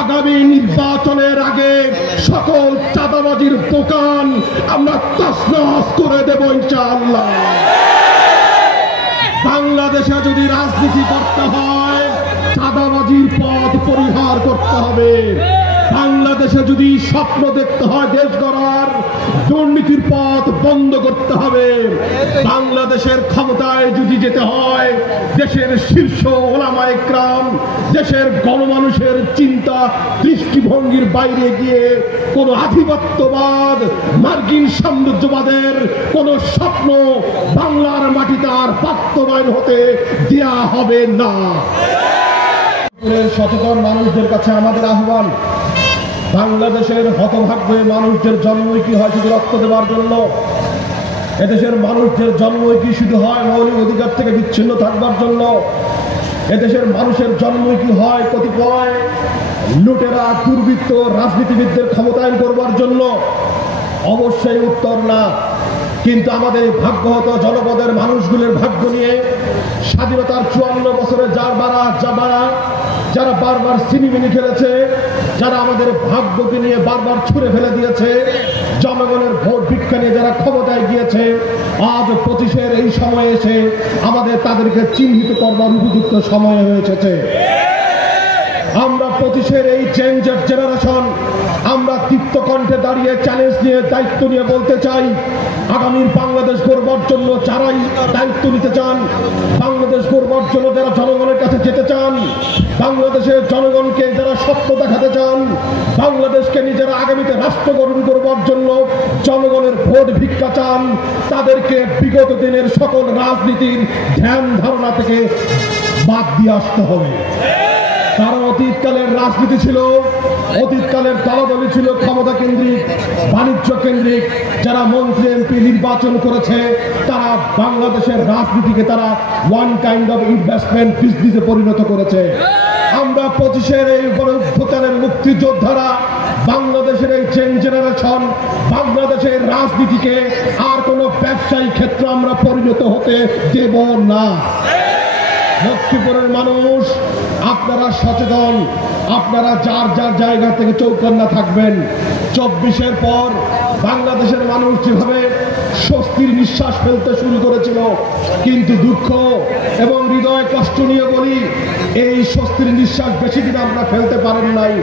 আগামী নির্বাচনের আগে সকল চাঁদাবাজির দোকান আমরা তছনছ করে দেব ইনশাআল্লাহ। বাংলাদেশে যদি রাজনীতি করতে হয় চাঁদাবাজির পথ পরিহার করতে হবে। বাংলাদেশে যদি স্বপ্ন দেখতে হয় দেশ গড়ার দুর্নীতির পথ বন্ধ করতে হবে। বাংলাদেশের ক্ষমতায় যদি যেতে হয় দেশের শীর্ষ ওলামায়ে কেরাম, দেশের গণমানুষের চিন্তা দৃষ্টিভঙ্গির বাইরে গিয়ে কোন আধিপত্যবাদ মার্কিন সাম্রাজ্যবাদের কোন স্বপ্ন বাংলার মাটিতে আর বাস্তবায়ন হতে দেয়া হবে না। সচেতন মানুষদের কাছে আমাদের আহ্বান, বাংলাদেশের হতভাগ্য মানুষদের জন্মই কি হয় শুধু রক্ত দেওয়ার জন্য? এদেশের মানুষদের জন্মই কি শুধু হয় মৌলিক অধিকার থেকে বিচ্ছিন্ন থাকবার জন্য? এদেশের মানুষের জন্মই কি হয় কতিপয় লুটেরা দুর্বৃত্ত রাজনীতিবিদদের ক্ষমতায়ন করবার জন্য? অবশ্যই উত্তর না। কিন্তু আমাদের ভাগ্যহত জনপদের মানুষগুলোর ভাগ্য নিয়ে স্বাধীনতার 54 বছরে যারা বারবার সিনিমিনি খেলেছে, যারা আমাদের ভাগ্যকে নিয়ে বারবার ছুঁড়ে ফেলে দিয়েছে, জনগণের ভোট ভিক্ষা নিয়ে যারা ক্ষমতায় গিয়েছে, আজ 25-এর এই সময় এসে আমাদের তাদেরকে চিহ্নিত করবার উপযুক্ত সময় হয়ে এসেছে। আমরা 25-এর এই চেঞ্জের জেনারেশন আমরা দীপ্ত কণ্ঠে দাঁড়িয়ে চ্যালেঞ্জ নিয়ে দায়িত্ব নিয়ে বলতে চাই, আগামীর বাংলাদেশ গড়বার জন্য যারাই দায়িত্ব নিতে চান, বাংলাদেশ গড়বার জন্য যারা জনগণের কাছে যেতে চান, বাংলাদেশের জনগণকে যারা স্বপ্ন দেখাতে চান, বাংলাদেশকে নিজেরা আগামীতে রাষ্ট্র গঠন করবার জন্য জনগণের ভোট ভিক্ষা চান, তাদেরকে বিগত দিনের সকল রাজনীতির ধ্যান ধারণা থেকে বাদ দিয়ে আসতে হবে। কারণ অতীতকালের রাজনীতি ছিল, অতীতকালের দলাদলি ছিল ক্ষমতা কেন্দ্রিক, বাণিজ্য কেন্দ্রিক। যারা মন্ত্রী এমপি নির্বাচন করেছে তারা বাংলাদেশের রাজনীতিকে তারা ওয়ান কাইন্ড অফ ইনভেস্টমেন্ট বিজনেসে পরিণত করেছে। আমরা 25-এর এই গণঅভ্যুত্থানের মুক্তিযোদ্ধারা বাংলাদেশের এই চেঞ্জ জেনারেশন বাংলাদেশের রাজনীতিকে আর কোনো ব্যবসায়িক ক্ষেত্রে আমরা পরিণত হতে দেব না। লক্ষ্মীপুরের মানুষ আপনারা সচেতন, আপনারা যার যার জায়গা থেকে চৌকন্না থাকবেন। 24-এর পর বাংলাদেশের মানুষ যেভাবে স্বস্তির নিঃশ্বাস ফেলতে শুরু করেছিল, কিন্তু দুঃখ এবং হৃদয় কষ্ট নিয়ে বলি এই স্বস্তির নিঃশ্বাস বেশি দিন আমরা ফেলতে পারেন নাই।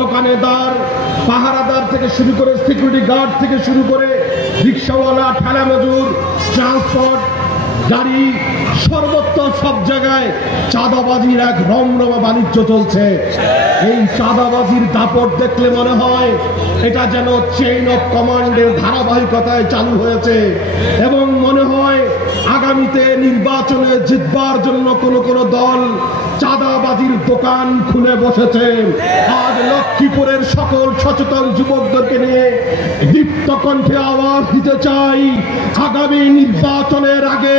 দোকানেদার, পাহারাদার থেকে শুরু করে সিকিউরিটি গার্ড থেকে শুরু করে রিক্সাওয়ালা, ঠেলা মজুর, ট্রান্সপোর্ট গাড়ি, সর্বত্র সব জায়গায় চাঁদাবাজির এক রমরমা বাণিজ্য চলছে। এই চাঁদাবাজির দাপট দেখলে মনে হয় এটা যেন চেইন অফ কমান্ডের ধারাবাহিকতায় চালু হয়েছে এবং মনে হয় আগামীতে নির্বাচনে জিতবার জন্য কোন দল চাঁদাবাজির দোকান খুলে বসেছে। আজ লক্ষ্মীপুরের সকল সচেতন যুবকদেরকে নিয়ে দীপ্ত কণ্ঠে আওয়াজ দিতে চাই, আগামী নির্বাচনের আগে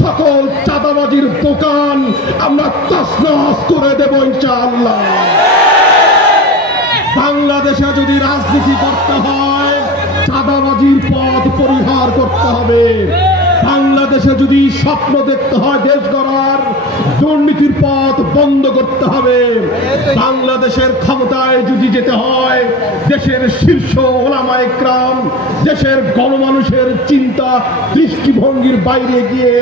সকল চাঁদাবাজির দোকান আমরা তছনছ করে দেব ইনশাআল্লাহ। বাংলাদেশে যদি রাজনীতি করতে হয় চাঁদাবাজির পথ পরিহার করতে হবে। বাংলাদেশে যদি স্বপ্ন দেখতে হয় দেশ গড়ার দুর্নীতির পথ বন্ধ করতে হবে। বাংলাদেশের ক্ষমতায় যদি যেতে হয় দেশের শীর্ষ ওলামায়ে কেরাম, দেশের গণমানুষের চিন্তা দৃষ্টিভঙ্গির বাইরে গিয়ে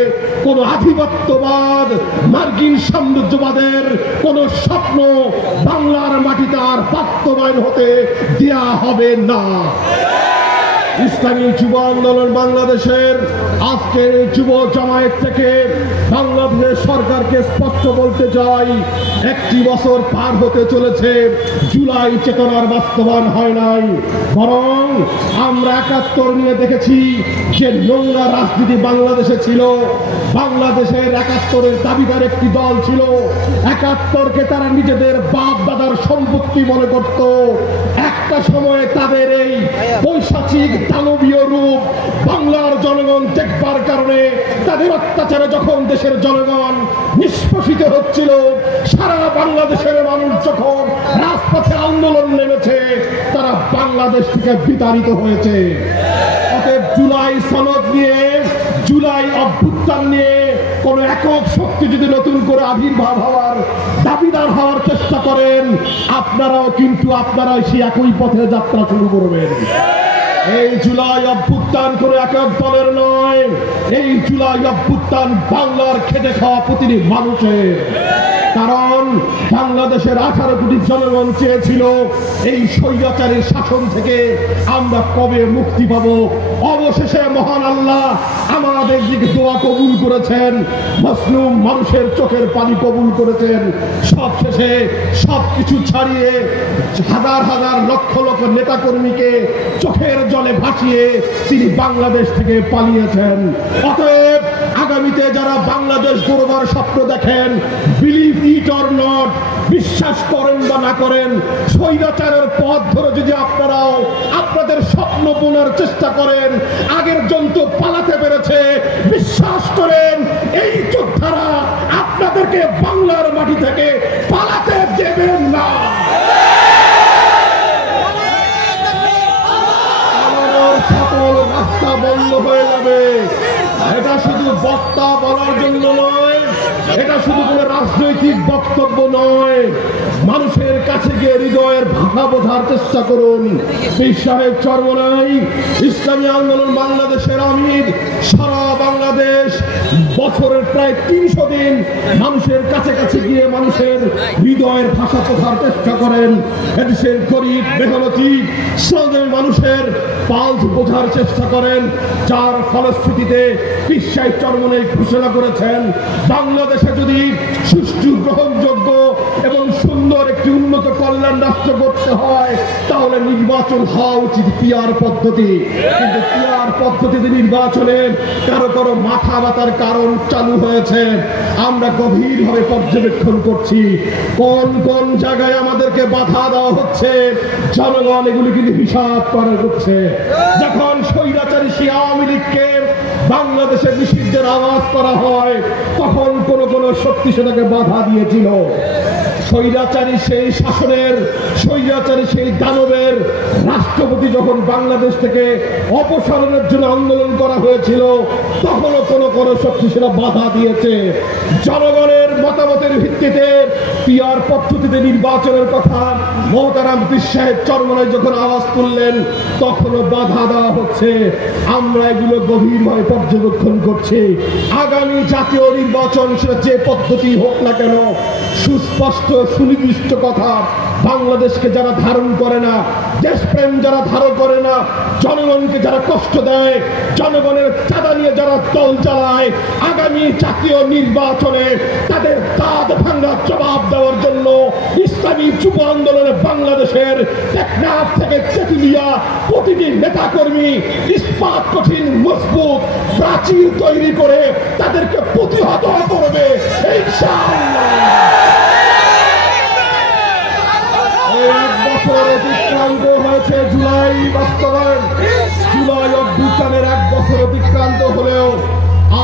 কোন আধিপত্যবাদ মার্কিন সাম্রাজ্যবাদের কোন স্বপ্ন বাংলার মাটিতে আর বাস্তবায়ন হতে দেয়া হবে না। ইসলামী যুব আন্দোলন বাংলাদেশের আজকের যুব জামায়াত থেকে বাংলাদেশের সরকারকে স্পষ্ট বলতে চাই, 1টি বছর পার হতে চলেছে, জুলাই চেতনার বাস্তবায়ন হয় নাই। বরং আমরা 71 নিয়ে দেখেছি যে নোংরা রাজনীতি বাংলাদেশে ছিল। বাংলাদেশের 71-এর দাবিদার একটি দল ছিল, 71-কে তারা নিজেদের বাপ দাদার সম্পত্তি মনে করত। একটা সময়ে তাদের এই বৈশাচিক দানবীয় রূপ বাংলার জনগণ দেখবার কারণে তাদের অত্যাচারে যখন দেশের জনগণ নিষ্পেষিত হচ্ছিল, সারা বাংলাদেশের মানুষ যখন রাজপথে আন্দোলন নেমেছে তারা বাংলাদেশ থেকে বিতাড়িত হয়েছে। অতএব জুলাই সনদ নিয়ে, জুলাই অভ্যুত্থান নিয়ে কোন একক শক্তি শক্তি যদি নতুন করে আবির্ভাব হওয়ার দাবিদার হওয়ার চেষ্টা করেন, আপনারাও কিন্তু আপনারাই সেই একই পথে যাত্রা শুরু করবেন। এই জুলাই অভ্যুত্থান করে এক এক দলের নয়, এই জুলাই অভ্যুত্থান বাংলার খেটে খাওয়া প্রতিটি মানুষের। কারণ বাংলাদেশের 18 কোটি জনগণ চেয়েছিল এই স্বৈরাচারের শাসন থেকে আমরা কবে মুক্তি পাব। অবশেষে মহান আল্লাহ আমাদের দিকে দোয়া কবুল করেছেন, মুসলিম মানুষের চোখের পানি কবুল করেছেন। সবশেষে সবকিছু ছাড়িয়ে হাজার হাজার লক্ষ লক্ষ নেতাকর্মীকে চোখের জলে ভাসিয়ে তিনি বাংলাদেশ থেকে পালিয়েছেন। অতএব আগামীতে যারা বাংলাদেশ গড়বার স্বপ্ন দেখেন, বিলিভ ইট অর নট, বিশ্বাস করেন বা না করেন, স্বৈরাচারের পথ ধরে যদি আপনারাও আপনাদের স্বপ্ন বোনার চেষ্টা করেন, আগের জন্তু পালাতে পেরেছে, বিশ্বাস করেন এই যোদ্ধারা আপনাদেরকে বাংলার মাটি থেকে পালাতে দেবেন না। সকল রাস্তা বন্ধ হয়ে যাবে। এটা শুধু বক্তা বলার জন্য নয়, এটা শুধু কোনো রাজনৈতিক বক্তব্য নয়, মানুষের কাছে গিয়ে হৃদয়ের ভাষা বোঝার চেষ্টা করুন। পীর সাহেব চরমনাই ইসলামী আন্দোলন বাংলাদেশের আমির সারা বাংলাদেশ বছরের প্রায় 300 দিন মানুষের কাছে কাছে গিয়ে মানুষের হৃদয়ের ভাষা বোঝার চেষ্টা করেন। এদেশের গরিব মেহনতি শ্রমজীবী মানুষের পালস বোঝার চেষ্টা করেন, যার ফলশ্রুতিতে পীর সাহেব চরমনাই ঘোষণা করেছেন বাংলাদেশে যদি সুষ্ঠু গ্রহণযোগ্য এবং সুন্দর একটি উন্নত কল্যাণ রাষ্ট্র করতে হয় তাহলে নির্বাচন হওয়া উচিত পিয়ার পদ্ধতি। কিন্তু পিয়ার পদ্ধতিতে নির্বাচনে কারো কারো মাথা ব্যথার কারণ চালু হয়েছে। আমরা গভীরভাবে পর্যবেক্ষণ করছি কোন কোন জায়গায় আমাদেরকে বাধা দেওয়া হচ্ছে, জনগণ এগুলি কিন্তু হিসাব করা হচ্ছে। যখন স্বৈরাচারী সেই আওয়ামী লীগকে বাংলাদেশের নিষিদ্ধের আওয়াজ করা হয় তখন কোন কোন শক্তি সেটাকে বাধা দিয়েছিল। স্বৈরাচারী সেই শাসনের, স্বৈরাচারী সেই দানবের রাষ্ট্রপতি যখন বাংলাদেশ থেকে অপসারণের জন্য আন্দোলন করা হয়েছিল তখনও কোন কোন শক্তি সেটা বাধা দিয়েছে। জনগণের মতামতের ভিত্তিতে পিয়ার পদ্ধতিতে নির্বাচনের কথা মোহতারাম পীর সাহেব চরমনাই যখন আওয়াজ তুললেন তখনও বাধা দেওয়া হচ্ছে। আমরা এগুলো গভীরভাবে পর্যবেক্ষণ করছি। আগামী জাতীয় নির্বাচন সেটা যে পদ্ধতি হোক না কেন, সুস্পষ্ট সুনির্দিষ্ট কথা, বাংলাদেশকে যারা ধারণ করে না, দেশপ্রেম যারা ধারণ করে না, জনগণকে যারা কষ্ট দেয়, জনগণের চাঁদা নিয়ে যারা দল চালায়, আগামী জাতীয় নির্বাচনে তাদের দাঁত ভাঙা জবাব দেওয়ার জন্য ইসলামী যুব আন্দোলনে বাংলাদেশের টেকনাফ থেকে তেঁতুলিয়া প্রতিটি নেতাকর্মী ইস্পাত কঠিন মজবুত প্রাচীর তৈরি করে তাদেরকে প্রতিহত করবে ইনশাআল্লাহ। এক বছর অতিক্রান্ত হয়েছে জুলাই বাস্তবায়ন, জুলাই অভ্যুত্থানের 1 বছর অতিক্রান্ত হলেও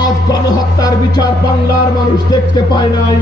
আজ গণহত্যার বিচার বাংলার মানুষ দেখতে পায় নাই।